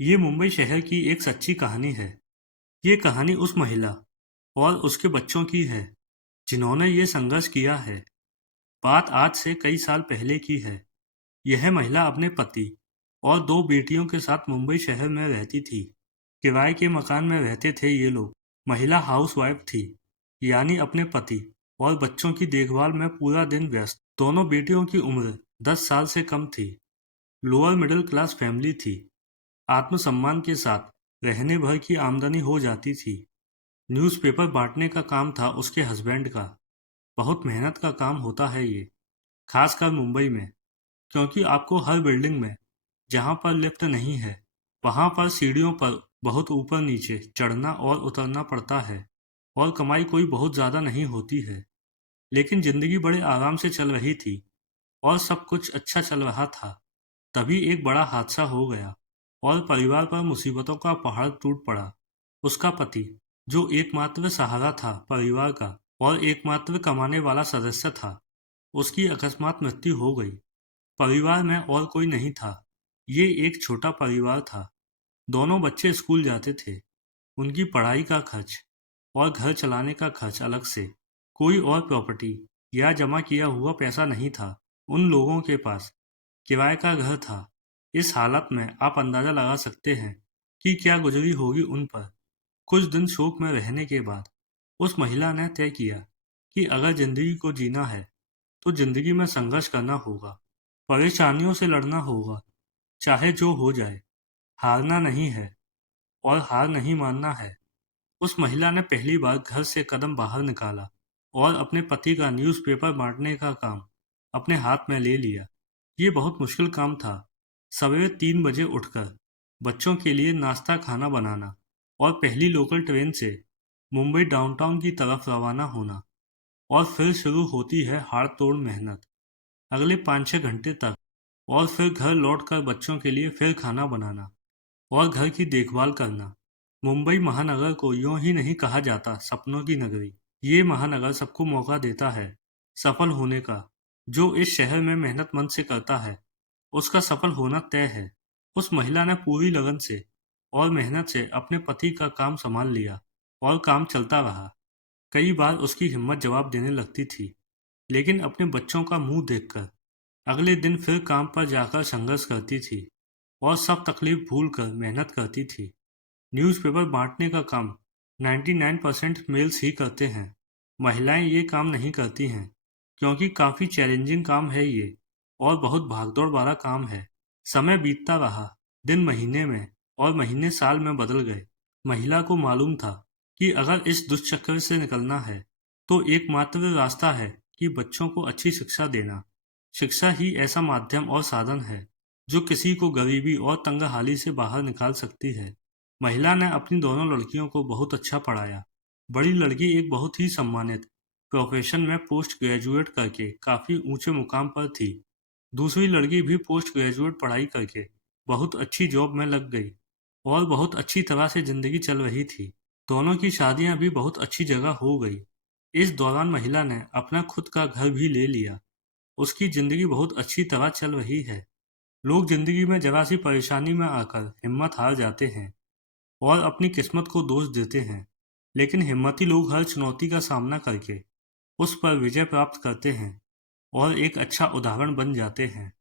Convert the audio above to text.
ये मुंबई शहर की एक सच्ची कहानी है। ये कहानी उस महिला और उसके बच्चों की है जिन्होंने ये संघर्ष किया है। बात आज से कई साल पहले की है। यह महिला अपने पति और दो बेटियों के साथ मुंबई शहर में रहती थी। किराए के मकान में रहते थे ये लोग। महिला हाउसवाइफ थी, यानी अपने पति और बच्चों की देखभाल में पूरा दिन व्यस्त। दोनों बेटियों की उम्र 10 साल से कम थी। लोअर मिडिल क्लास फैमिली थी। आत्मसम्मान के साथ रहने भर की आमदनी हो जाती थी। न्यूज़पेपर बांटने का काम था उसके हस्बैंड का। बहुत मेहनत का काम होता है ये, खासकर मुंबई में, क्योंकि आपको हर बिल्डिंग में जहाँ पर लिफ्ट नहीं है वहाँ पर सीढ़ियों पर बहुत ऊपर नीचे चढ़ना और उतरना पड़ता है। और कमाई कोई बहुत ज़्यादा नहीं होती है, लेकिन ज़िंदगी बड़े आराम से चल रही थी और सब कुछ अच्छा चल रहा था। तभी एक बड़ा हादसा हो गया और परिवार पर मुसीबतों का पहाड़ टूट पड़ा। उसका पति, जो एकमात्र सहारा था परिवार का और एकमात्र कमाने वाला सदस्य था, उसकी अकस्मात मृत्यु हो गई। परिवार में और कोई नहीं था। ये एक छोटा परिवार था। दोनों बच्चे स्कूल जाते थे। उनकी पढ़ाई का खर्च और घर चलाने का खर्च अलग से। कोई और प्रॉपर्टी या जमा किया हुआ पैसा नहीं था उन लोगों के पास। किराए का घर था। इस हालत में आप अंदाजा लगा सकते हैं कि क्या गुजरी होगी उन पर। कुछ दिन शोक में रहने के बाद उस महिला ने तय किया कि अगर जिंदगी को जीना है तो जिंदगी में संघर्ष करना होगा, परेशानियों से लड़ना होगा, चाहे जो हो जाए। हारना नहीं है और हार नहीं मानना है। उस महिला ने पहली बार घर से कदम बाहर निकाला और अपने पति का न्यूज़पेपर बांटने का काम अपने हाथ में ले लिया। ये बहुत मुश्किल काम था। सवेरे 3 बजे उठकर बच्चों के लिए नाश्ता खाना बनाना और पहली लोकल ट्रेन से मुंबई डाउनटाउन की तरफ रवाना होना। और फिर शुरू होती है हाड़ तोड़ मेहनत, अगले 5-6 घंटे तक। और फिर घर लौटकर बच्चों के लिए फिर खाना बनाना और घर की देखभाल करना। मुंबई महानगर को यूं ही नहीं कहा जाता सपनों की नगरी। ये महानगर सबको मौका देता है सफल होने का। जो इस शहर में मेहनत मन से करता है उसका सफल होना तय है। उस महिला ने पूरी लगन से और मेहनत से अपने पति का काम संभाल लिया और काम चलता रहा। कई बार उसकी हिम्मत जवाब देने लगती थी, लेकिन अपने बच्चों का मुंह देखकर अगले दिन फिर काम पर जाकर संघर्ष करती थी और सब तकलीफ भूलकर मेहनत करती थी। न्यूज़पेपर बांटने का काम 99% मेल्स ही करते हैं। महिलाएं ये काम नहीं करती हैं, क्योंकि काफ़ी चैलेंजिंग काम है ये और बहुत भागदौड़ वाला काम है। समय बीतता रहा, दिन महीने में और महीने साल में बदल गए। महिला को मालूम था कि अगर इस दुष्चक्र से निकलना है तो एकमात्र रास्ता है कि बच्चों को अच्छी शिक्षा देना। शिक्षा ही ऐसा माध्यम और साधन है जो किसी को गरीबी और तंगहाली से बाहर निकाल सकती है। महिला ने अपनी दोनों लड़कियों को बहुत अच्छा पढ़ाया। बड़ी लड़की एक बहुत ही सम्मानित प्रोफेशन में पोस्ट ग्रेजुएट करके काफ़ी ऊंचे मुकाम पर थी। दूसरी लड़की भी पोस्ट ग्रेजुएट पढ़ाई करके बहुत अच्छी जॉब में लग गई और बहुत अच्छी तरह से ज़िंदगी चल रही थी। दोनों की शादियां भी बहुत अच्छी जगह हो गई। इस दौरान महिला ने अपना खुद का घर भी ले लिया। उसकी ज़िंदगी बहुत अच्छी तरह चल रही है। लोग ज़िंदगी में जरा सी परेशानी में आकर हिम्मत हार जाते हैं और अपनी किस्मत को दोष देते हैं, लेकिन हिम्मती लोग हर चुनौती का सामना करके उस पर विजय प्राप्त करते हैं और एक अच्छा उदाहरण बन जाते हैं।